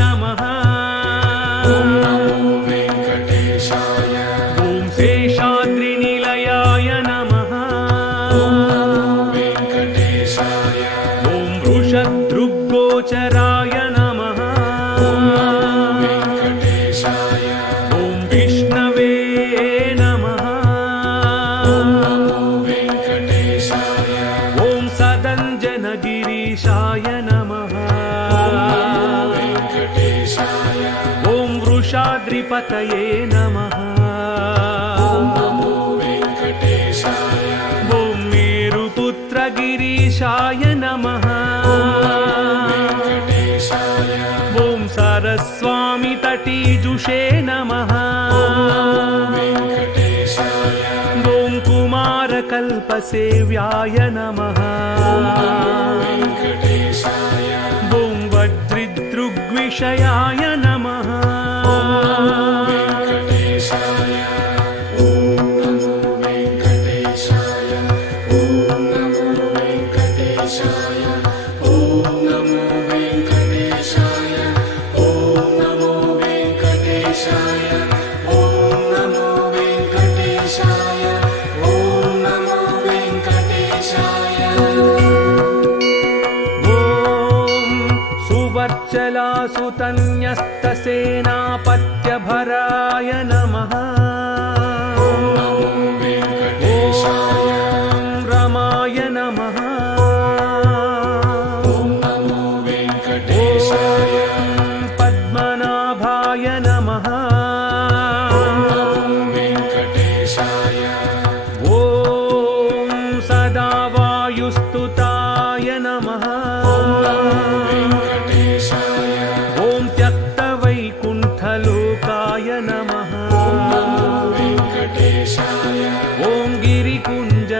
नमः। ॐ नमो वेङ्कटेशाय। ॐ शेषाद्रिनिलयाय नमः। ॐ नमो वेङ्कटेशाय। ॐ वृषदृग्गोचराय नमः। ॐ नमो वेङ्कटेशाय। ॐ विष्णवे नमः। ॐ नमो वेङ्कटेशाय। ॐ सदञ्जनगिरीशाय नमः। वेङ्कटेशाय। ॐ वृषाद्रिपतये नमः। ॐ नमो वेङ्कटेशाय। ॐ मेरुपुत्रगिरीशाय नमः। वेङ्कटेशाय। ॐ सरस्वामितटीजुषे नमः। वेङ्कटेशाय। ॐ कुमारकल्पसेव्याय नमः। वेङ्कटेशाय। ॐ वज्रिदृग्विषयाय नमः। वेङ्कटेशाय। ॐ नमो वेङ्कटेशाय। ॐ नमो वेङ्कटेशाय। ॐ नमो वेङ्कटेशाय। ॐ नमो वेङ्कटेशाय। ॐ नमो वेङ्कटेशाय। ॐ नमो वेङ्कटेशाय। ॐ सुवर्चलासुतन्यस्तसेनापत्यभराय नमः। ॐ नमो वेङ्कटेशाय। ॐ रमाय नमः। ॐ नमो वेङ्कटेशाय। ॐ पद्मनाभाय नमः। ॐ नमो वेङ्कटेशाय। ॐ सदा वायुस्तुताय नमः। ॐ नमो वेङ्कटेशाय। ॐ त्यक्तवैकुण्ठलोकाय नमः। ॐ नमो वेङ्कटेशाय। ॐ गिरिकुञ्ज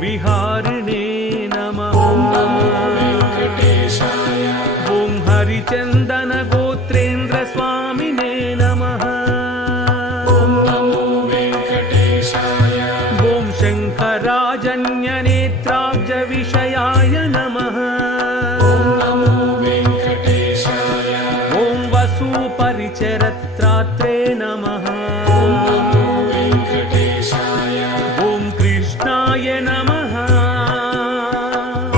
विहारिणे नमः। ॐ नमो वेङ्कटेशाय। ॐ हरिचन्दन गोत्रेन्द्रस्वामिने नमः। ॐ नमो वेङ्कटेशाय। ॐ शङ्कराजन्यनेत्राब्जविषयाय नमः। ॐ नमो वेङ्कटेशाय। ॐ वसुपरिचरत्रात्रे नमः। ॐ नमो वेङ्कटेशाय। ॐ कृष्णाय नमः।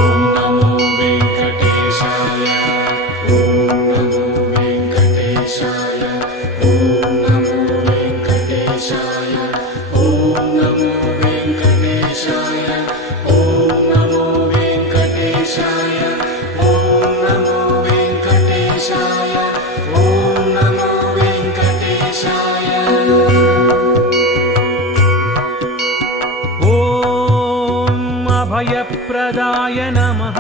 ॐ नमो वेङ्कटेशाय। ॐ नमो वेङ्कटेशाय। ॐ नमो वेङ्कटेशाय। ॐ नमो वेङ्कटेशाय। ॐ नमो वेङ्कटेशाय। ॐ नमो वेङ्कटेशाय। ॐ नमो वेङ्कटेशाय। ॐ अभयप्रदाय नमः।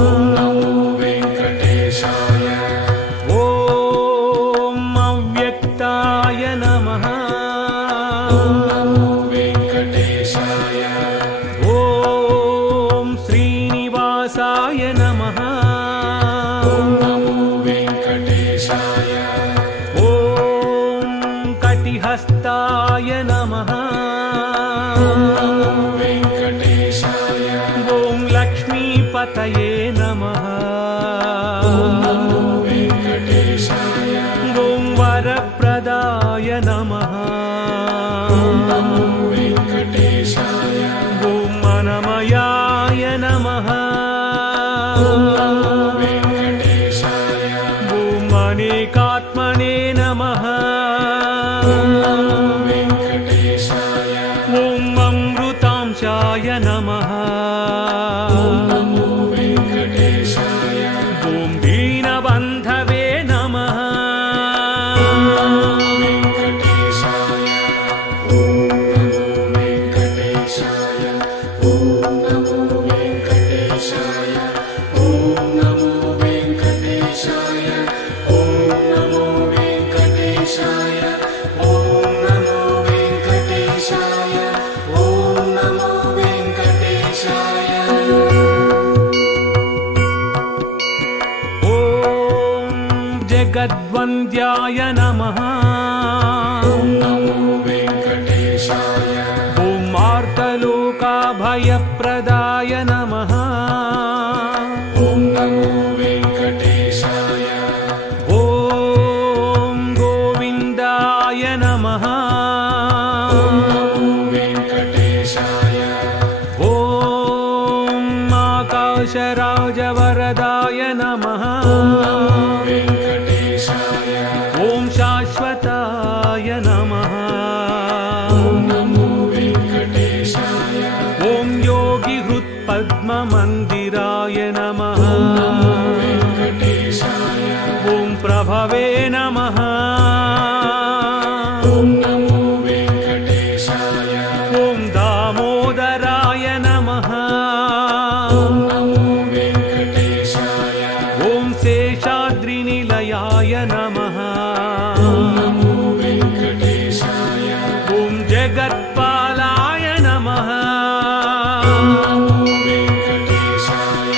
ॐ नमो वेङ्कटेशाय। ॐ अव्यक्ताय नमः। ॐ नमो वेङ्कटेशाय। ॐ श्रीनिवासाय नमः। ॐ नमो वेङ्कटेशाय। ॐ कटिहस्ताय नमः। ॐ नमो वेङ्कटेशाय। ॐ लक्ष्मीपतये नमः। ॐ नमो वेङ्कटेशाय। ॐ वरप्रदाय नमः। ॐ नमो वेङ्कटेशाय। ॐ मनमयाय नमः। ॐ नमो वेङ्कटेशाय। ॐ अनेकात्मने नमः। ॐ नमो वेङ्कटेशाय। ॐ अमृतांशाय नमः। ॐ नमो वेङ्कटेशाय। ॐ दीनबन्धवे नमः। ॐ नमो वेङ्कटेशाय। ॐ नमो वेङ्कटेशाय। ॐ नमो वेङ्कटेशाय। ॐ नमो वेङ्कटेशाय। ॐ नमो वेङ्कटेशाय। ॐ नमो वेङ्कटेशाय। ॐ नमो वेङ्कटेशाय। जगद्वन्द्याय नमः। ॐ नमो वेङ्कटेशाय। ॐ आर्तलोकाभयप्रदाय नमः। ॐ नमो वेङ्कटेशाय। प्रभवे नमः ॐ नमो वेङ्कटेशाय ॐ दामोदराय नमः ॐ नमो वेङ्कटेशाय ॐ शेषाद्रिनिलयाय नमः ॐ नमो वेङ्कटेशाय ॐ जगत्पालाय नमः ॐ नमो वेङ्कटेशाय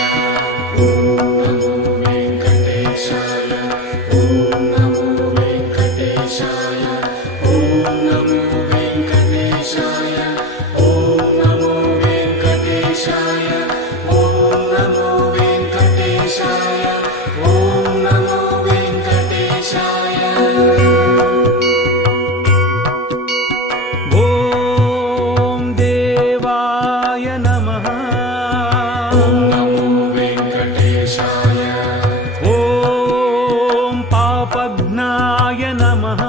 ॐ नमो वेङ्कटेशाय ॐ नमो वेङ्कटेशाय ॐ नमो वेङ्कटेशाय ॐ नमो वेङ्कटेशाय ॐ नमो वेङ्कटेशाय ॐ नमो वेङ्कटेशाय ॐ देवाय नमः ॐ नमो वेङ्कटेशाय ॐ पापघ्नाय नमः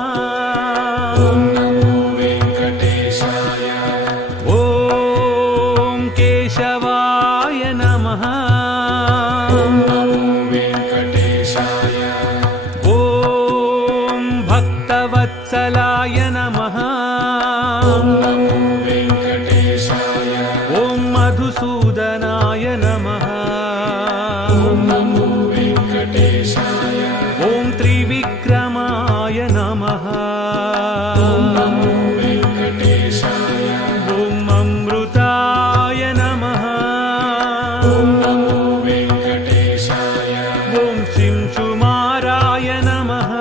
ॐ नमो वेङ्कटेशाय ॐ केशवाय नमः ॐ नमो वेङ्कटेशाय ॐ भक्तवत्सलाय नमः ॐ नमो वेङ्कटेशाय ॐ मधुसूदनाय नमः ॐ नमो वेङ्कटेशाय ॐ त्रिविक्रमाय नमः ॐ नमो वेङ्कटेशाय ॐ अमृताय नमः ॐ नमो वेङ्कटेशाय ॐ शिंशुमाराय नमः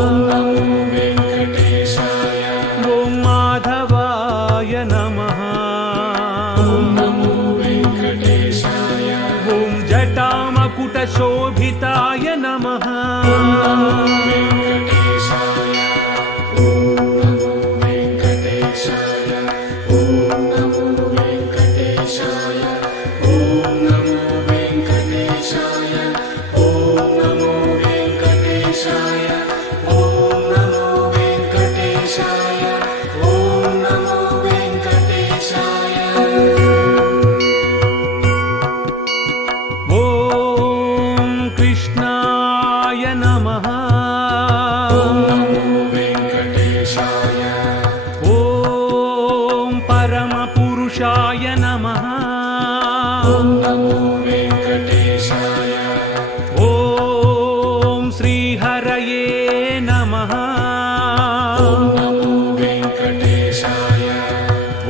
ॐ नमो वेङ्कटेशाय ॐ माधवाय नमः ॐ नमो वेङ्कटेशाय ॐ जटामकुटशोभिताय नमः वेङ्कटेशाय ॐ नमो वेङ्कटेशाय ॐ नमो वेङ्कटेशाय ॐ नमो वेङ्कटेशाय ॐ नमो वेङ्कटेशाय ॐ नमो वेङ्कटेशाय ॐ नमो वेङ्कटेशाय ॐ कृष्णाय नमः ॐ नमो वेङ्कटेशाय ॐ परमपुरुषाय नमः ॐ नमो वेङ्कटेशाय ॐ श्रीहरये नमः ॐ नमो वेङ्कटेशाय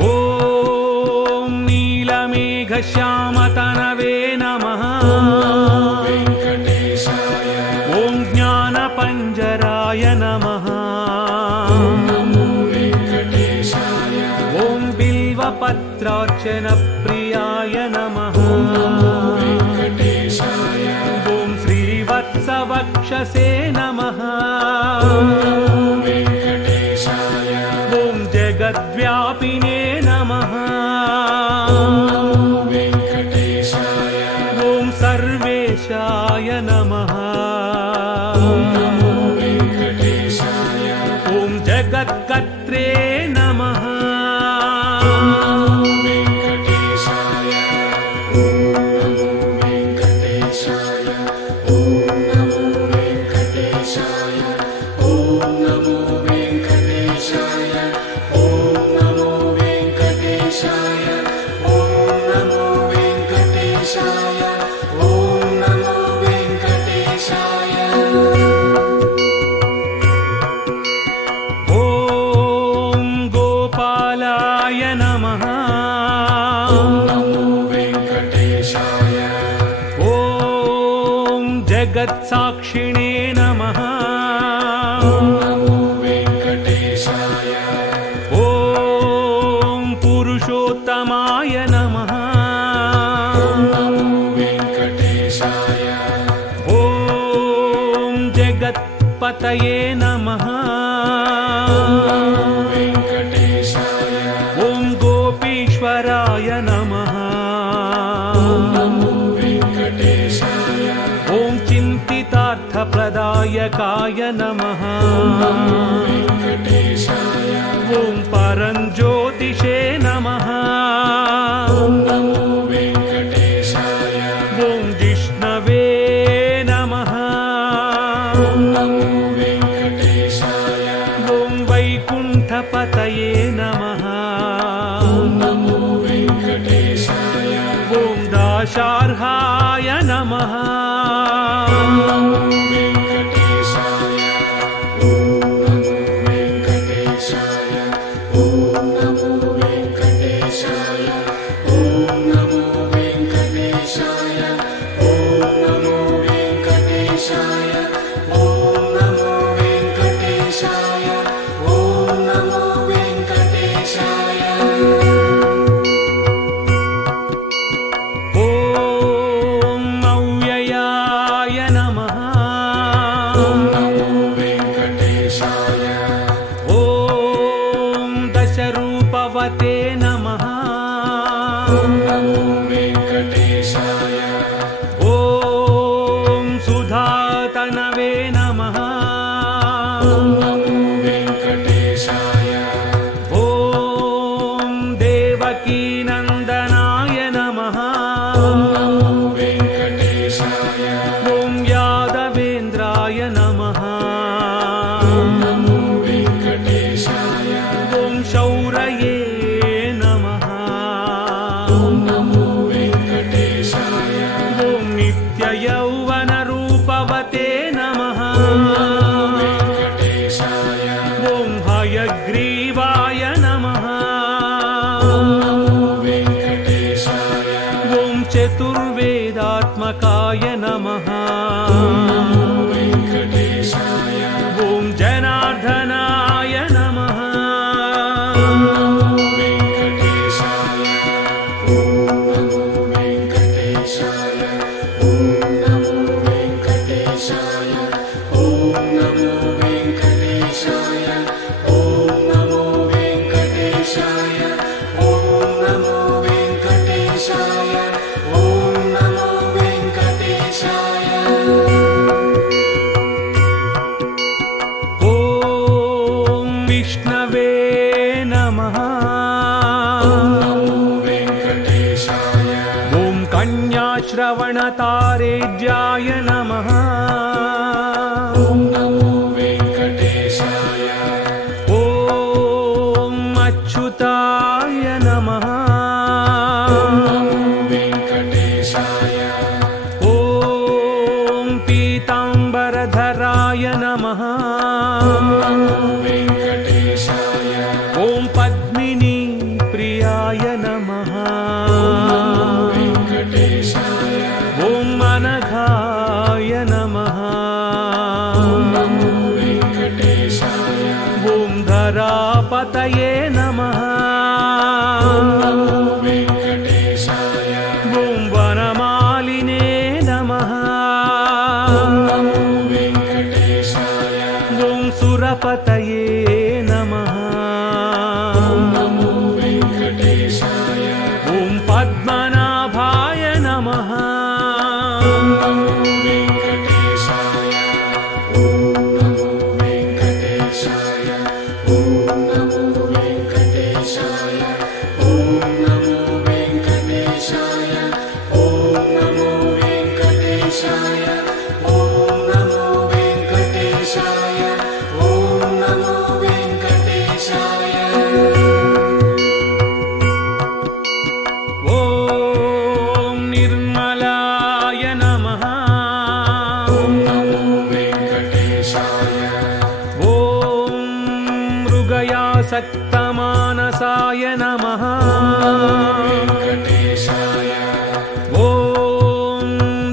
ॐ नीलमेघश्यामतनवे नमः वेङ्कटेशाय ॐ ज्ञानपञ्जराय नमः ॐ नमो वेङ्कटेशाय ॐ बिल्वपत्रार्चनप्रियाय नमः वेङ्कटेशाय ॐ श्रीवत्सवक्षसे नमः नमो वेङ्कटेशाय ॐ जगद्व्यापिने नमः नमो वेङ्कटेशाय ॐ सर्वेशाय नमः नमो वेङ्कटेशाय ॐ जगत्कर्त्रे नमः नमो वेङ्कटेशाय ॐ नमो वेङ्कटेशाय ॐ नमो वेङ्कटेशाय ॐ नमो वेङ्कटेशाय ॐ नमो वेङ्कटेशाय ॐ नमो वेङ्कटेशाय ॐ नमो वेङ्कटेशाय ॐ गोपालाय नमः ॐ नमो वेङ्कटेशाय ॐ जगत्साक्षिणे नमः ॐ नमो वेङ्कटेशाय ॐ पुरुषोत्तमाय नमः ॐ नमो वेङ्कटेशाय ॐ जगत्पतये नमः नमो वेङ्कटेशाय ॐ गोपीश्वराय नमः नमो वेङ्कटेशाय ॐ चिन्तितार्थप्रदायकाय नमः नमो वेङ्कटेशाय ॐ परञ्ज्योतिषे नमः नमो वेङ्कटेशाय ॐ जिष्णवे नमः ॐ नमो वेङ्कटेशाय ॐ वैकुण्ठपतये नमः ॐ नमो वेङ्कटेशाय ॐ दाशार्हाय नमः ॐ नमो वेङ्कटेशाय ॐ नमो वेङ्कटेशाय ॐ नमो वेङ्कटेशाय ॐ नमो वेङ्कटेशाय ॐ नमो वेङ्कटेशाय ॐ नमो वेङ्कटेशाय ॐ नमो वेङ्कटेशाय ॐ अव्ययाय नमः ॐ नमो वेङ्कटेशाय ॐ दशरूपवते नमः ॐ नमो वेङ्कटेशाय ॐ सुधातनवे नमः ॐ नमो वेङ्कटेशाय ॐ देवकीनन्दनाय नमः ॐ नमो वेङ्कटेशाय ॐ यादवेन्द्राय नमः ॐ नमो वेङ्कटेशाय ॐ शौरये नमः ॐ नमो वेङ्कटेशाय ॐ नित्ययौवनरूपवते नमः वेङ्कटेशाय ॐ हयग्रीवाय नमः ॐ नमो वेङ्कटेशाय ॐ चतुर्वेदात्मकाय नमः नमो वेङ्कटेशाय ॐ जनार्दनाय नमः नमो वेङ्कटेशाय ॐ नमो वेङ्कटेशाय ॐ नमो वेङ्कटेशाय ॐ नमो वेङ्कटेशाय ॐ नमो वेङ्कटेशाय ॐ नमो वेङ्कटेशाय ॐ नमो वेङ्कटेशाय ॐ विष्णवे नमः नमो वेङ्कटेशाय ॐ कन्याश्रवणतारेज्याय नमः ॐ नमो वेङ्कटेशाय ॐ अच्युताय नमः नमो वेङ्कटेशाय ॐ पीताम्बरधराय नमः नमो वेङ्कटेशाय ॐ पद्मिनी प्रियाय नमः नमो वेङ्कटेशाय ॐ अनघाय नमः नमो वेङ्कटेशाय ॐ धरापतये नमः नमो वेङ्कटेशाय ॐ वनमालिने नमः नमो वेङ्कटेशाय ॐ सुरपतये नमः नमो वेङ्कटेशाय ॐ पद्मनाभाय नमः नमो वेङ्कटेशाय ॐ नमो वेङ्कटेशाय ॐ नमो वेङ्कटेशाय ॐ नमो वेङ्कटेशाय ॐ नमो वेङ्कटेशाय ॐ नमो वेङ्कटेशाय ॐ नमो वेङ्कटेशाय ॐ निर्मलाय नमः ॐ नमो वेङ्कटेशाय ॐ मृगयासक्तमानसाय नमः वेङ्कटेशाय ॐ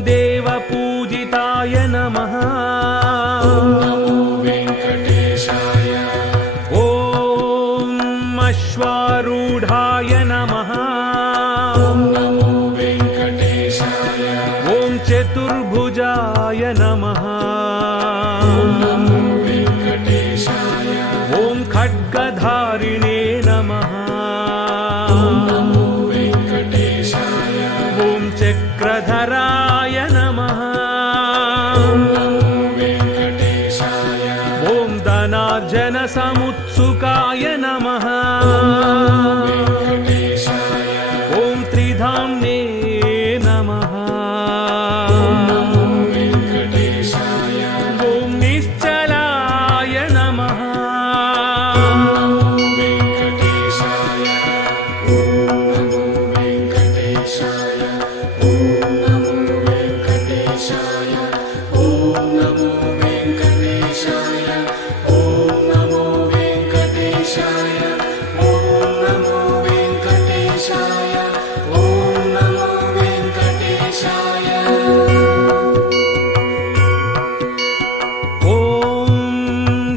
देवपूजिताय नमः नमो वेङ्कटेशाय ॐ अश्वारूढाय नमः नमो वेङ्कटेशाय ॐ चतुर्भुजाय नमः नमो वेङ्कटेशाय ॐ खड्गधारिणे नमः नमो वेङ्कटेशाय ॐ चक्रधराय नमः नमो वेङ्कटेशाय ॐ धनार्जनसमुत्सुकाय नमः वेङ्कटेशाय ॐ त्रिधाम्ने नमः नमो वेङ्कटेशाय ॐ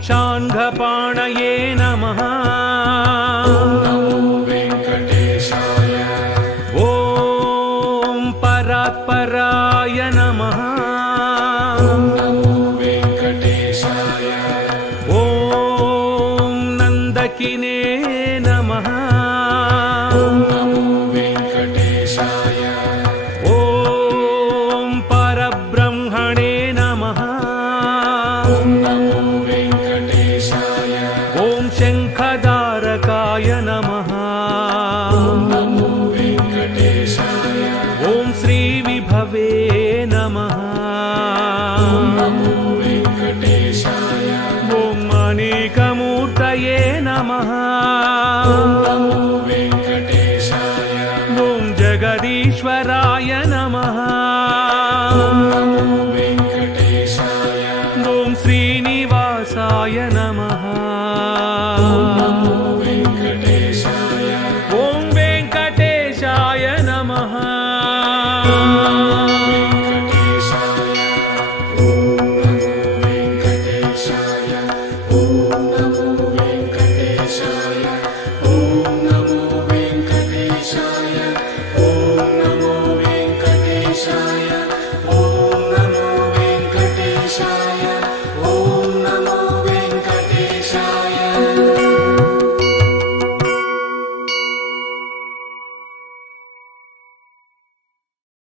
शाङ्घपाणये नमः नमो वेङ्कटेशाय ॐ परात्पराय नमः नमो वेङ्कटेशाय ॐ नन्दकिने नमः नमो वेङ्कटेशाय ॐ परब्रह्मणे नमः नमो वेङ्कटेशाय ॐ शङ्खधारकाय नमः नमो वेङ्कटेशाय ॐ श्रीविभवे नमः नमो वेङ्कटेशाय ॐ अनेकमूर्तये नमः नमो वेङ्कटेशाय ॐ जगदीश्वराय नमः नमो वेङ्कटेशाय ॐ श्रीनिवासाय